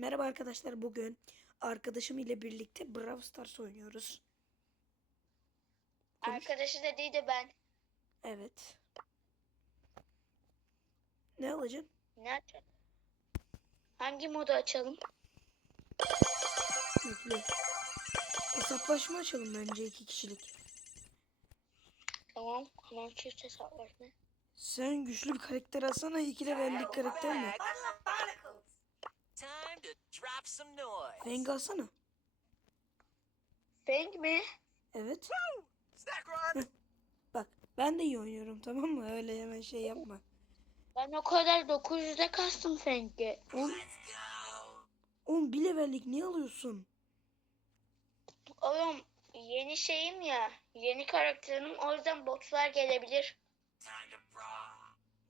Merhaba arkadaşlar. Bugün arkadaşım ile birlikte Brawl Stars oynuyoruz. Konuş. Arkadaşı da değil de ben. Evet. Ne alacaksın? Ne açalım? Hangi modu açalım? Bekle. Hesaplaşma açalım bence iki kişilik. Tamam. Tamam çift hesaplaşma. Sen güçlü bir karakter alsana. iki de bellik karakter mi? Drop some noise. Feng alsana. Feng mi? Evet. Snack run. Bak ben de iyi oynuyorum tamam mı? Öyle hemen şey yapma. Ben o kadar 900'de kastım Feng'i. Oğlum, oğlum bir levellik niye alıyorsun? Oğlum yeni şeyim ya. Yeni karakterim. O yüzden botlar gelebilir.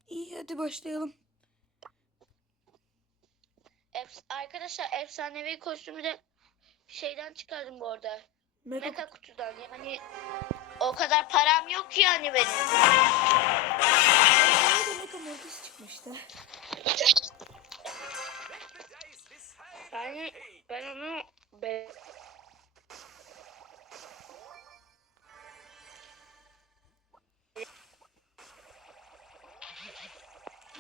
İyi hadi başlayalım. Efs- arkadaşlar efsanevi kostümü de şeyden çıkardım bu arada. Mega Mega kutudan. Yani o kadar param yok yani benim. Mega Mortis çıkmıştı. Yani ben onu be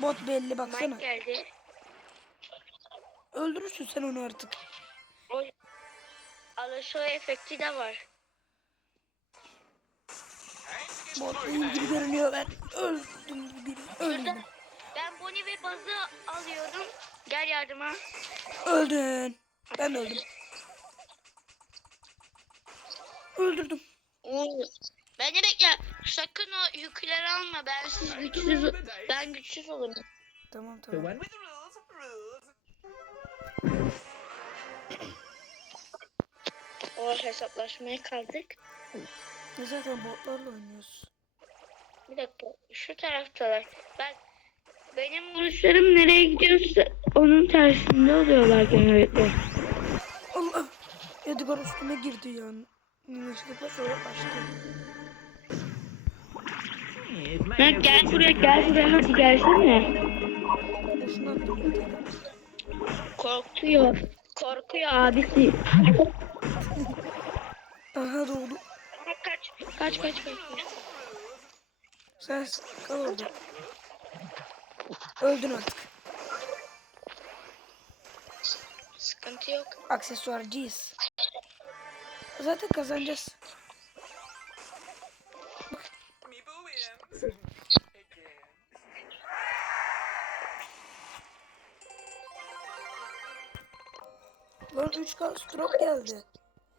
Bot belli baksana. Mike geldi. Öldürürsün sen onu artık. O Alaşo efekti de var. Bot değil gibi görünüyor ben. Öldüm gibi. Öldüm. Ben Bonnie ve Baz'ı alıyorum. Gel yardıma. Öldün. Ben öldüm. Öldürdüm. Oo. Beni bekle. Sakın o yükleri alma. Ben siz güçsüz ben güçsüz olurum. Tamam tamam. O hesaplaşmaya kaldık. Biz zaten botlarla oynuyoruz. Bir dakika. Şu taraftalar. Ben benim vuruşlarım nereye gidiyorsa onun tersinde oluyorlar genellikle. Allah. Edgar üstüme girdi ya. Yanlışlıkla sonra kaçtı. Lan gel buraya gel buraya hadi gelsene. Boşuna. Korkuyor. Korkuyor abisi. Aha doğdu. Kaç kaç kaç kaç. Sen kal orada. Öldün artık. Sıkıntı yok. Aksesuarcıyız. Zaten kazanacağız. Me boo wins. Again. Lan 3K strop geldi.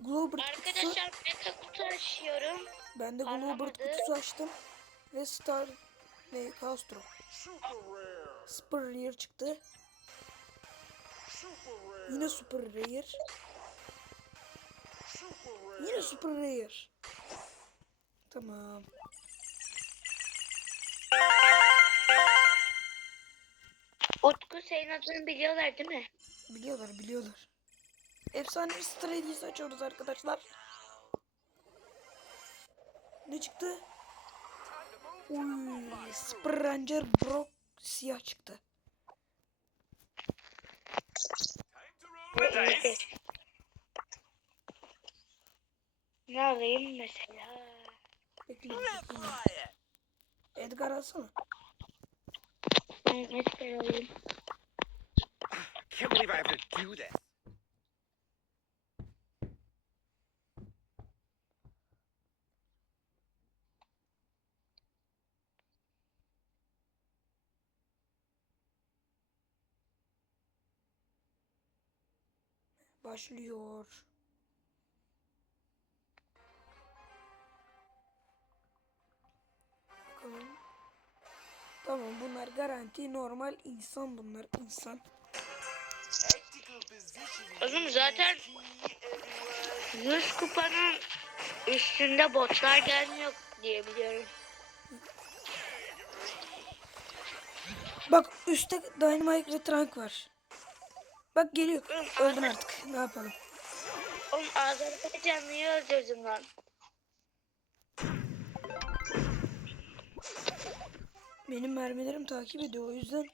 Globert kutusu. Arkadaşlar mega kutu açıyorum. Ben de Anlamadı. kutusu açtım. Ve Star ne Castro. Super Rare çıktı. Yine Super Rare. Yine Super Rare. Tamam. Utku senin adını biliyorlar değil mi? Biliyorlar biliyorlar. Efsanevi Stradis açıyoruz arkadaşlar. Ne çıktı? Uy, Super Ranger Brock siyah çıktı. Ne alayım mesela? Bekle. Edgar alsana. Ben Edgar alayım. can't believe I have to do this. Başlıyor. Bakalım. Tamam bunlar garanti normal insan bunlar insan. Oğlum zaten 100 kupanın üstünde botlar gelmiyor diye biliyorum. Bak üstte Dynamite ve Trunk var. Bak geliyor. Öldün artık. Ne yapalım? Oğlum Azerbaycanlıyı öldürdüm lan. Benim mermilerim takip ediyor o yüzden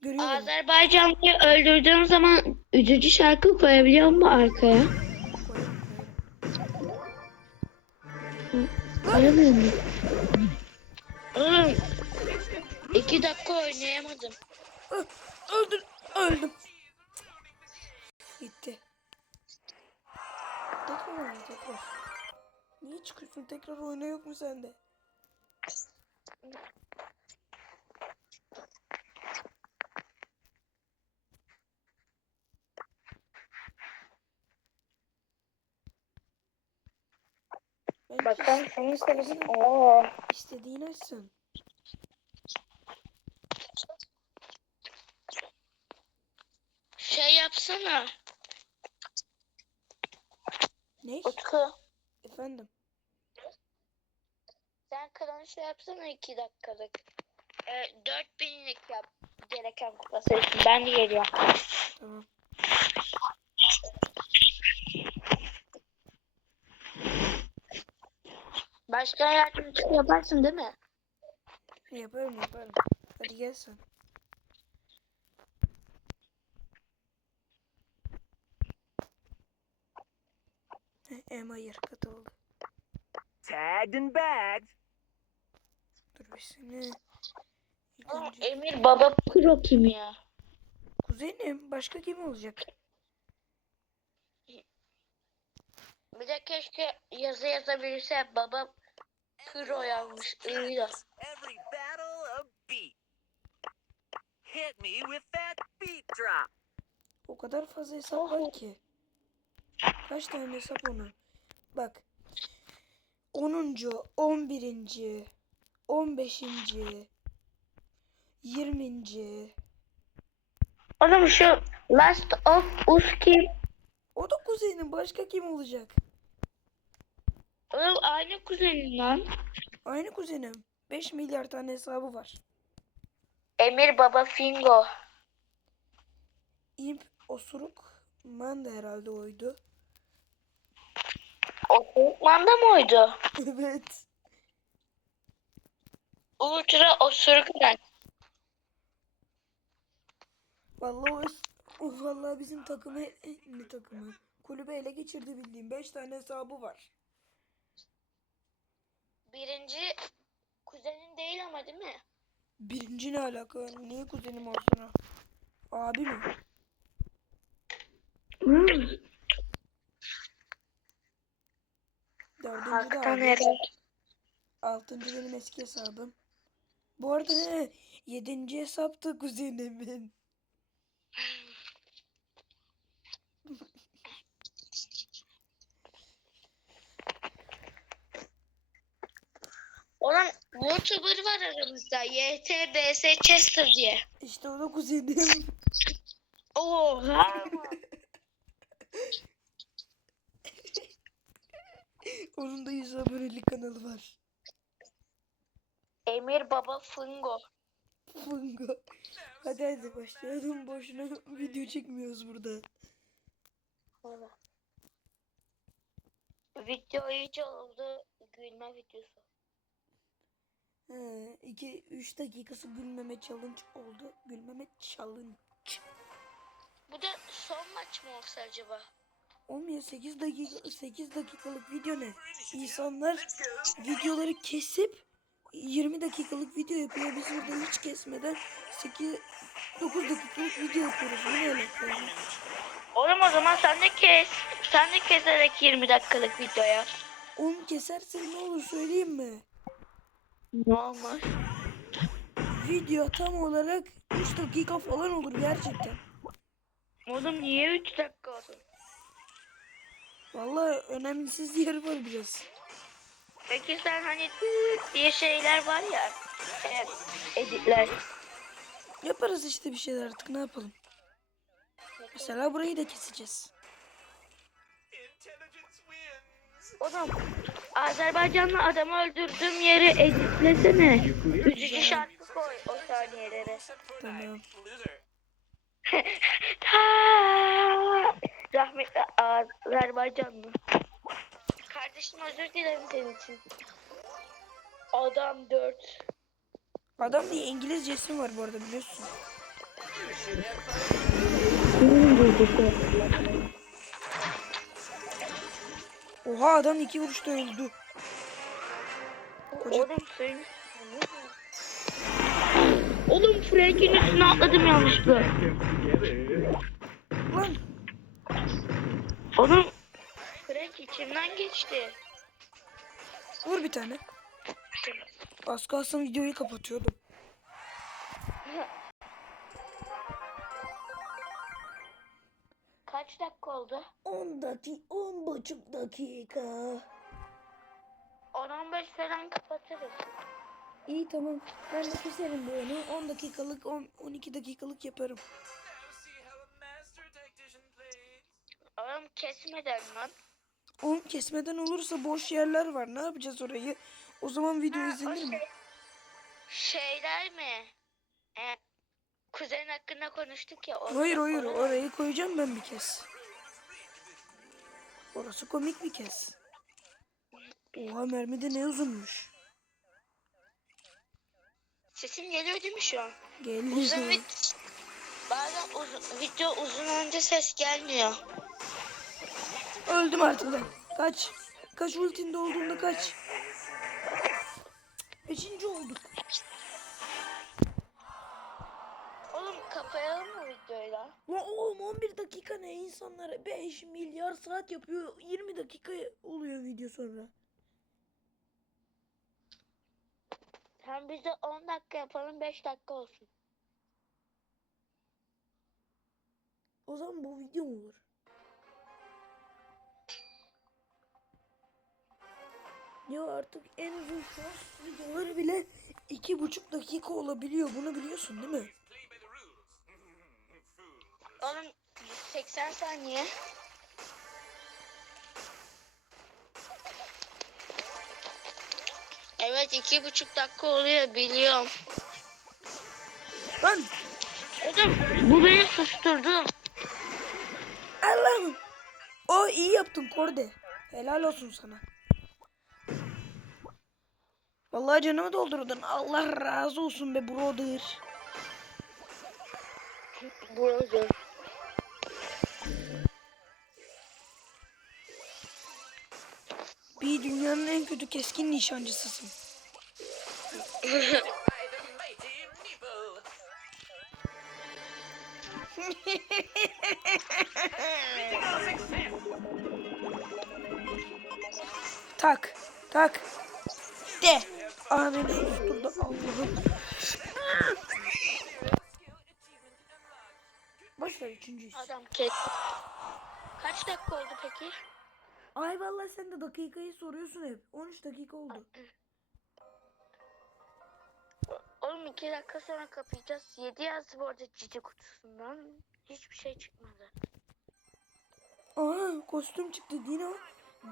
görüyor beni. Azerbaycanlıyı öldürdüğüm zaman üzücü şarkı koyabiliyor mu arkaya? Aramıyor mu? Oğlum. iki dakika oynayamadım. Öldür. Öldüm. Gitti. Tekrar oyna tekrar. Niye çıkıyorsun? Tekrar oyna yok mu sende? Ben Bakalım is- senin istediğin-. Oo. İstediğin açsın. Şey yapsana. Ne? Utku. Efendim. Sen klanı şey yapsana iki dakikalık. Ee, 4000'lik yap gereken kupası için. Ben de geliyorum. Tamam. Başka yardımcı yaparsın değil mi? Yaparım yaparım. Hadi gel sen. Em hayır katıldı. Tagged and bagged. Dur bir seni. Aa, Emir Baba Pro kim ya? Kuzenim başka kim olacak? Bir de keşke yazı yazabilse Baba Pro yazmış. İyi de. Every battle a beat. Hit me with that beat drop. O kadar fazla hesap var ki. Kaç tane hesap onun? Bak. 10. 11. 15. 20. Oğlum şu Last of Us kim? O da kuzenim başka kim olacak? Oğlum aynı kuzenin lan. Aynı kuzenim. 5 milyar tane hesabı var. Emir Baba Fingo. İmp osuruk man da herhalde oydu. O Korkman'da mı oydu? evet. Ultra Osuruk ben. Vallahi o, vallahi bizim takımı ne takımı? Kulübe ele geçirdi bildiğim 5 tane hesabı var. Birinci kuzenin değil ama değil mi? Birinci ne alaka? Niye kuzenim olsun o? Abi mi? Abi. herhalde. Altıncı benim eski hesabım. Bu arada he, yedinci hesap da kuzenimin. Oğlum YouTuber var aramızda. YTBS Chester diye. İşte o da kuzenim. Oha. Onun da 100 abonelik kanalı var. Emir Baba Fungo. Fungo. Hadi hadi başlayalım. Boşuna video çekmiyoruz burada. Video iyice oldu. Gülme videosu. He, 2-3 dakikası gülmeme challenge oldu. Gülmeme challenge. Bu da son maç mı olsa acaba? Olmuyor 8 dakika 8 dakikalık video ne? İnsanlar videoları kesip 20 dakikalık video yapıyor. Biz burada hiç kesmeden 8 9 dakikalık video yapıyoruz. Bu ne alaka? Oğlum o zaman sen de kes. Sen de keserek 20 dakikalık video yap. Onu kesersek ne olur söyleyeyim mi? Ne olmaz? Video tam olarak 3 dakika falan olur gerçekten. Oğlum niye 3 dakika olsun? Vallahi önemsiz yer var biraz. Peki sen hani diye şeyler var ya. e, editler. Yaparız işte bir şeyler artık ne yapalım. Mesela burayı da keseceğiz. Oğlum Azerbaycanlı adamı öldürdüğüm yeri editlesene. Üzücü şarkı koy o for Tamam. Rahmetli Azerbaycanlı. Kardeşim özür dilerim senin için. Adam 4. Adam diye İngilizcesi var bu arada biliyorsun. Oha adam iki vuruşta öldü. Koca- Oğlum suyun Oğlum Frank'in üstüne atladım yanlışlıkla. Lan Oğlum Frank içimden geçti. vur bir tane. Az kalsın videoyu kapatıyordum. Kaç dakika oldu? 10 dakika, 10 buçuk dakika. 10-15 falan kapatırız. İyi tamam. Ben de keserim bu oyunu. 10 dakikalık, 10, 12 dakikalık yaparım. Kesmeden lan. 10 kesmeden olursa boş yerler var. Ne yapacağız orayı? O zaman video Ha, izlenir mi? şey- Şeyler mi? Ee, kuzen hakkında konuştuk ya. orada- Hayır hayır orada- orayı koyacağım ben bir kez. Orası komik bir kez. Oha mermi de ne uzunmuş. Sesim geliyor değil mi şu an? Uzun Geliyor. video. Bazen uzun, video uzun olunca ses gelmiyor. Öldüm artık ben. Kaç. Kaç ultinde olduğunda kaç. Beşinci olduk. Oğlum kapayalım mı videoyu lan? Lan oğlum 11 dakika ne insanlar 5 milyar saat yapıyor 20 dakika oluyor video sonra. Tam biz de 10 dakika yapalım 5 dakika olsun. O zaman bu video olur? Ya artık en uzun shorts videoları bile iki buçuk dakika olabiliyor. Bunu biliyorsun değil mi? Oğlum 180 saniye. Evet iki buçuk dakika oluyor biliyorum. Lan Oğlum bu beni susturdu. Allah'ım. O iyi yaptın Korde. Helal olsun sana. Vallahi canımı doldurdun. Allah razı olsun be brother. Brother. Bir dünyanın en kötü keskin nişancısısın. Tak. Tak. De. Aa beni susturdu Allah'ım. Boş ver üçüncüyüz. Adam kes. Kaç dakika oldu peki? Ay vallahi sen de dakikayı soruyorsun hep. 13 dakika oldu. Oğlum iki dakika sonra kapayacağız. 7 yazdı bu arada cici kutusundan. Hiçbir şey çıkmadı. Aa kostüm çıktı Dino.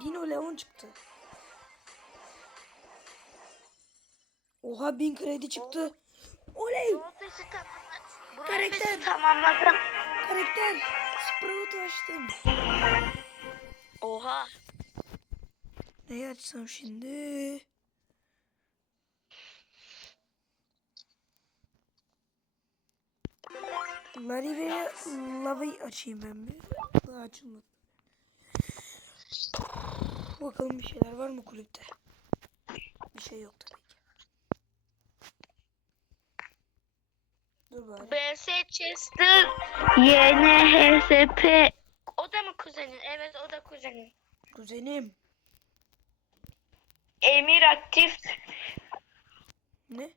Dino Leon çıktı. Oha 1000 kredi çıktı. Oley! Karakter. Tamamladım. Karakter. Sprout açtım. Oha. Neyi açsam şimdi? Ve Lava'yı açayım ben bir. Daha açılmadı. Bakalım bir şeyler var mı kulüpte? Bir şey yok tabii ki. Dur bari. BS Chester YNHSP O da mı kuzenin? Evet o da kuzenin. Kuzenim. Emir aktif. Ne?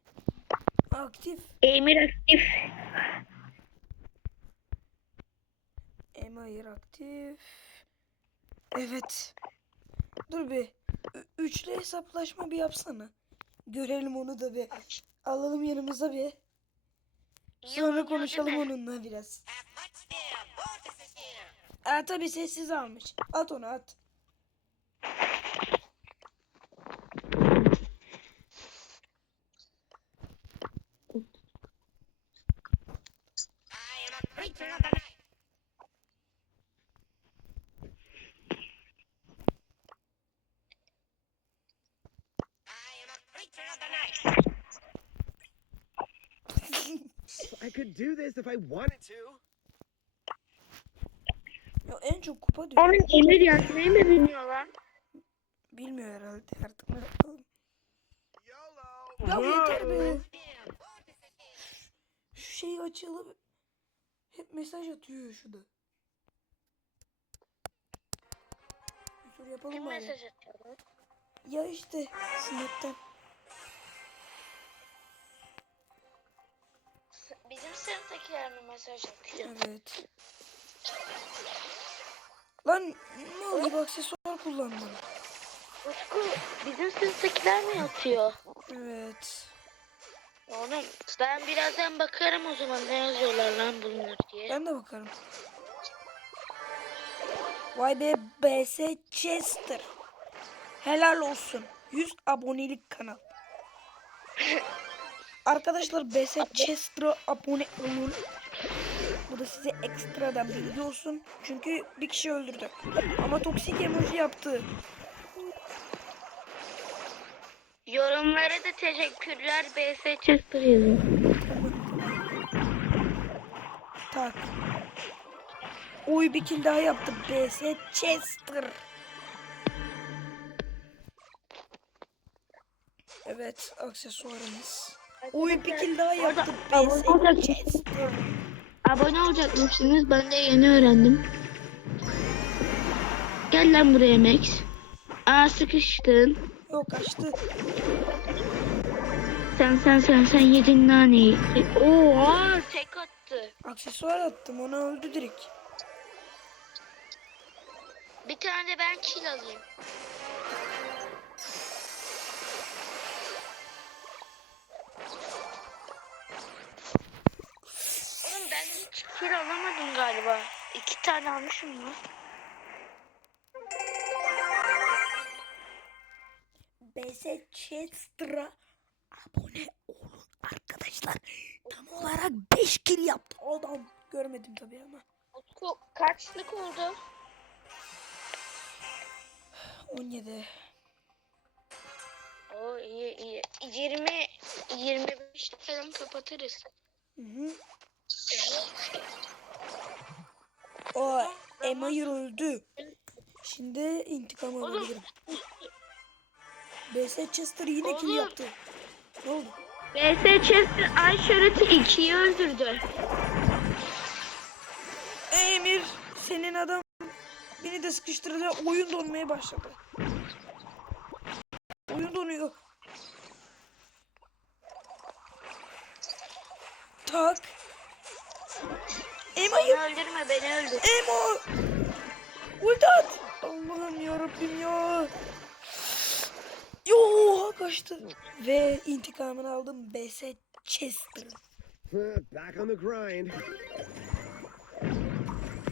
Aktif. Emir aktif. Emir aktif. Evet. Dur bir. Üçlü hesaplaşma bir yapsana. Görelim onu da bir. Alalım yanımıza bir. Sonra konuşalım onunla biraz. Ee, tabi sessiz almış. At onu at. I am a creature of the night. Could do this if I wanted to. Ya en çok kupa diyor. Onun Emir yazmayı mı bilmiyor lan? Bilmiyor herhalde artık ne yapalım. Ya yeter be. Şu şeyi açalım. Hep mesaj atıyor şurada. Bir tur yapalım Kim bari. mesaj atıyor? Ya işte Snap'ten. Bizim sınıftakiler mi mesaj atıyor? Evet. Lan ne gibi aksesuar kullandım. Utku bizim sınıftakiler mi atıyor? Evet. Oğlum ben birazdan bakarım o zaman ne yazıyorlar lan bunlar diye. Ben de bakarım. Vay be BS Chester. Helal olsun. 100 abonelik kanal. Arkadaşlar BS Chester'a abone olun. Bu da size ekstradan bilgi olsun. Çünkü bir kişi öldürdü. Ama toksik emoji yaptı. Yorumlara da teşekkürler BS Chester yazın. Tak. Oy bir kill daha yaptı. BS Chester. Evet aksesuarımız. Oy bir kill daha yaptı. BS Chester. Abone olacakmışsınız ben de yeni öğrendim. Gel lan buraya Max. Aa sıkıştın. Yok açtı. Sen sen sen sen yedin naneyi. Oha tek attı. Aksesuar attım ona öldü direkt. Bir tane de ben kill alayım. Kill alamadım galiba. İki tane almışım mı? BS Chester'a abone olun arkadaşlar. Tam olarak 5 kill yaptı adam. Görmedim tabii ama. Utku kaçlık oldu? 17. Oo iyi iyi. 20 25 falan kapatırız. Hı hı. O Emir öldü. Şimdi intikam alabilirim. BS Chester yine kill yaptı. Ne oldu? BS Chester Ayşarıt'ı ikiyi öldürdü. Emir senin adam beni de sıkıştırdı. Oyun donmaya başladı. Oyun donuyor. Tak. Emo'yu Beni öldürme beni öldür. Emo! Ulti at! Allah'ım yarabbim ya. Yo kaçtı. Ve intikamını aldım BS Chester. Back on the grind.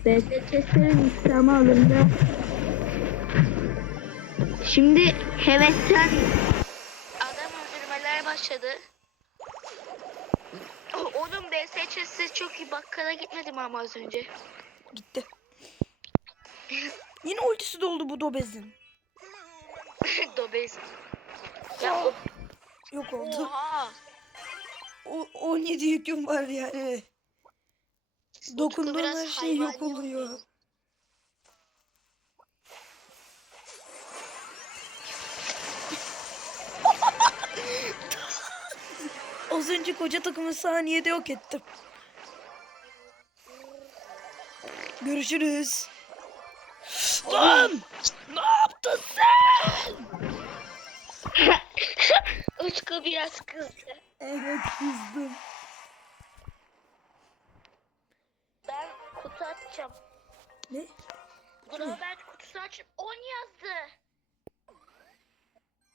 BS Chester'ın intikamı alındı. Şimdi hevesten adam öldürmeler başladı. Oğlum BS Chester çok iyi bakkala gitmedim ama az önce. Gitti. Yine ultisi doldu bu Dobez'in. Dobez. Ya o- Yok oldu. oha. O, 17 yüküm var yani. Dokunduğum biraz her şey yok oluyor. Az önce koca takımı saniyede yok ettim. Görüşürüz. Lan! Ne yaptın sen? Utku biraz kızdı. Evet kızdım. Ben kutu açacağım. Ne? Robert kutusu açıp 10 yazdı.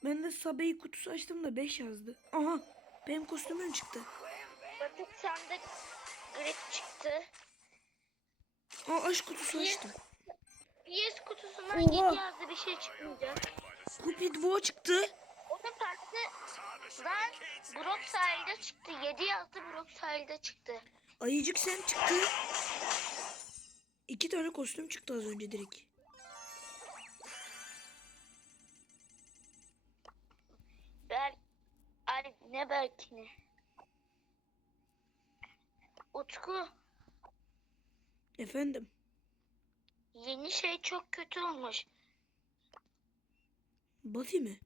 Ben de Sabe'yi kutusu açtım da 5 yazdı. Aha benim kostümüm çıktı. Batık sende grip çıktı. Aa aşk kutusu açtım. Yes kutusundan Oha. 7 yazdı bir şey çıkmayacak. Cupid Wo çıktı. O da farklı. Lan Brock sahilde çıktı. 7 yazdı Brock sahilde çıktı. Ayıcık sen çıktı. İki tane kostüm çıktı az önce direkt. Berk. Ay ne? Utku Efendim. yeni şey çok kötü olmuş. Buffy mi?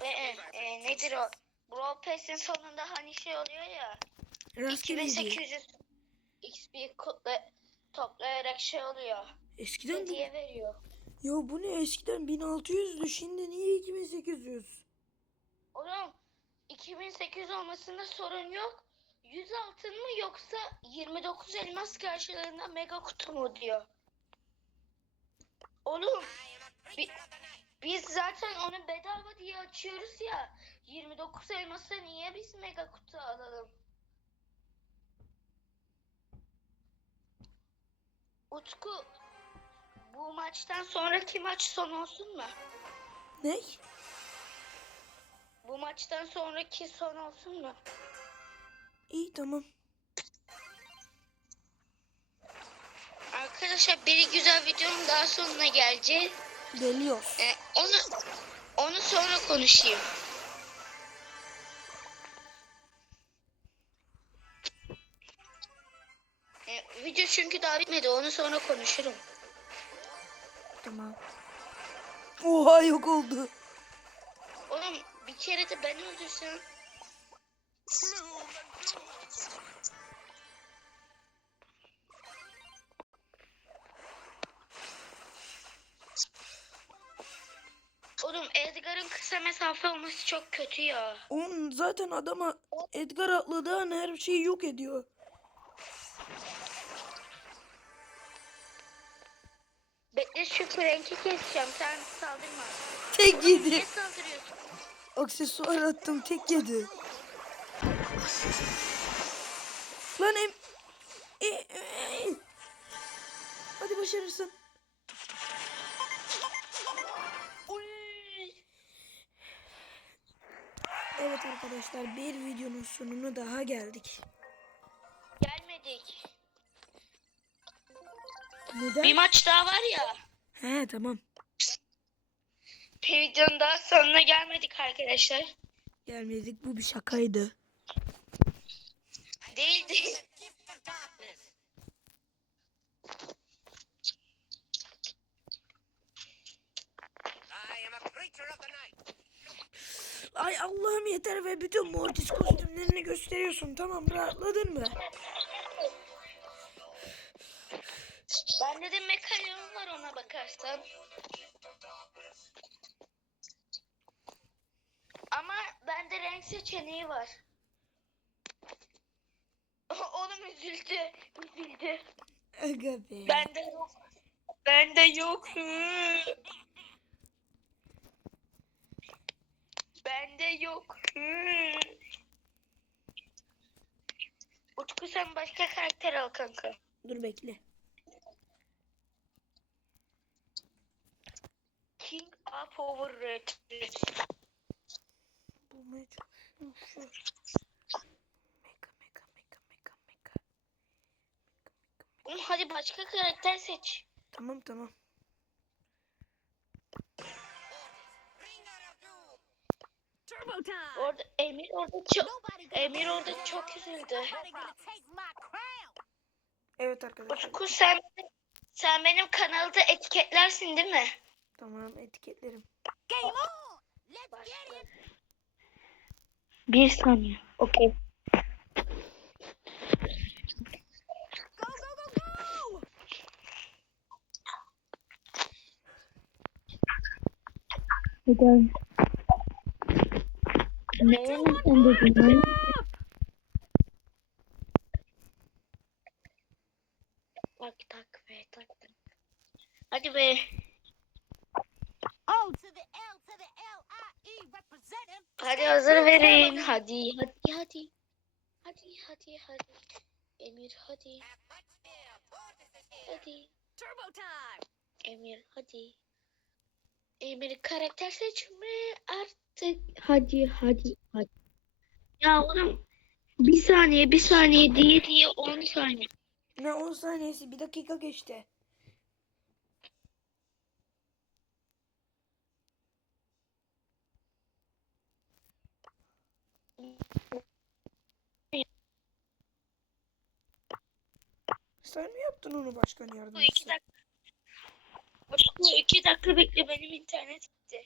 E, e, e, nedir o? Brawl Pass'in sonunda hani şey oluyor ya. Rastgele hediye. 2800 XP kutla, toplayarak şey oluyor. Eskiden de... Hediye veriyor. Ya bu ne eskiden 1600'dü şimdi niye 2800? Oğlum 2800 olmasında sorun yok. 100 altın mı yoksa 29 elmas karşılığında mega kutu mu diyor. Oğlum bi- biz zaten onu bedava diye açıyoruz ya. 29 elmasa niye biz mega kutu alalım? Utku bu maçtan sonraki maç son olsun mu? Ne? Bu maçtan sonraki son olsun mu? İyi tamam. Arkadaşlar bir güzel videonun daha sonuna geleceğiz. Geliyor. Ee, onu onu sonra konuşayım. Ee, video çünkü daha bitmedi. Onu sonra konuşurum. Tamam. Oha yok oldu. Oğlum kere de ben öldürsem. Oğlum Edgar'ın kısa mesafe olması çok kötü ya. Onun zaten adama Edgar atladığı an her şeyi yok ediyor. Bekle şu Frank'i keseceğim. Sen saldırma. Tek Niye yedi. saldırıyorsun? Aksesuar attım tek yedi. Lan em... E, e, Hadi başarırsın. Evet arkadaşlar bir videonun sonuna daha geldik. Gelmedik. Neden? Bir maç daha var ya. He tamam. Bir videonun daha sonuna gelmedik arkadaşlar. Gelmedik bu bir şakaydı. Değil değil. Ay Allah'ım yeter ve bütün Mortis kostümlerini gösteriyorsun. Tamam rahatladın mı? Bende de mekalyum var ona bakarsan. Ama bende renk seçeneği var. Oğlum üzüldü. Üzüldü. Aga be. Bende yok. Bende yok. Bende yok. Utku sen başka karakter al kanka. Dur bekle. King of Overrated. Bulmaya çalışıyorum şu. Mega mega mega mega mega. Oğlum hadi başka karakter seç. Tamam tamam. Orada Emir orada çok Emir orada çok üzüldü. Evet arkadaşlar. Utku sen sen benim kanalda etiketlersin değil mi? Tamam etiketlerim. Game on. Let's get it. Bir saniye. Okey. Neden? Sen dedin? Tak tak be tak tak. Hadi be. O to the L to the L I E representing. Hadi hazır verin. Hadi hadi hadi. Hadi hadi hadi. Emir hadi. Hadi. Turbo time. Emir hadi. Emir karakter seçme artık. Hadi hadi hadi. Ya oğlum bir saniye bir saniye diye diye 10 saniye. Ne 10 saniyesi bir dakika geçti. Sen mi yaptın onu başkan Bu iki yardımcısı? dakika. Bu iki dakika bekle benim internet gitti.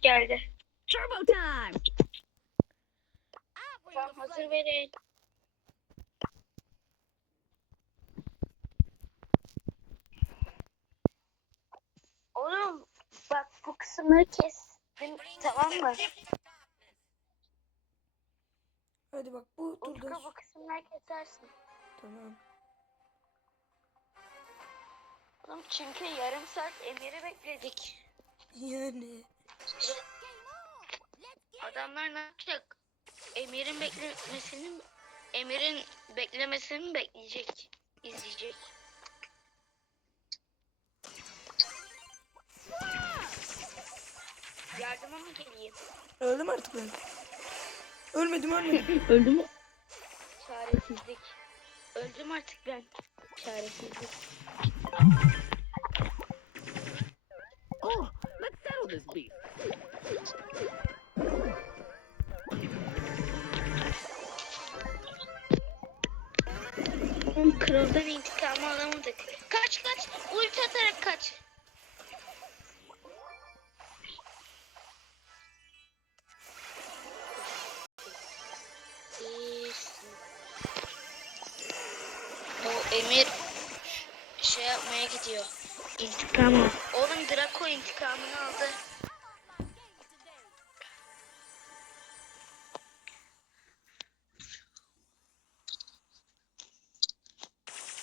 Geldi. Turbo time. Bring Tamam hazır verin. Oğlum bak bu kısımları kestim tamam mı? Hadi bak bu turda. Bu kısımları kesersin. Tamam. Oğlum çünkü yarım saat Emir'i bekledik. Yani. Adamlar ne yapacak? Emir'in beklemesini Emir'in beklemesini bekleyecek? izleyecek. Yardıma mı geleyim? Öldüm artık ben. Ölmedim ölmedim. Öldü mü? Çaresizlik. Öldüm artık ben. Çaresizlik. This beef. Kraldan intikamı alamadık. Kaç kaç. Ulti atarak kaç. O Emir şey yapmaya gidiyor. İntikamı. Oğlum Draco intikamını aldı.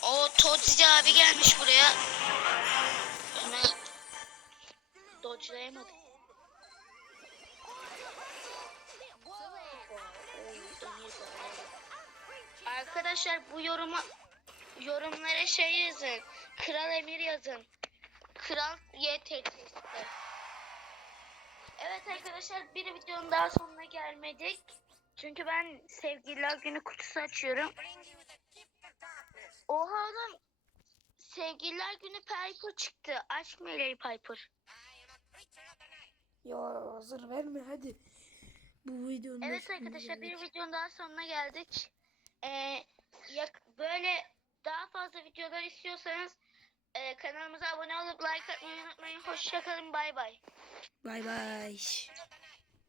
O Todzi abi gelmiş buraya. Ona dodge'layamadım. Arkadaşlar bu yoruma yorumlara şey yazın. Kral Emir yazın. Kral YTT'si. Evet arkadaşlar bir videonun daha sonuna gelmedik. Çünkü ben sevgililer günü kutusu açıyorum. Oha oğlum. Sevgililer günü Piper çıktı. Aşk meleği Piper. Ya hazır verme hadi. Bu videonun Evet arkadaşlar bir videonun daha sonuna geldik. Ee, yak- böyle daha fazla videolar istiyorsanız e, kanalımıza abone olup like atmayı unutmayın. Hoşçakalın bay bay. Bay bay.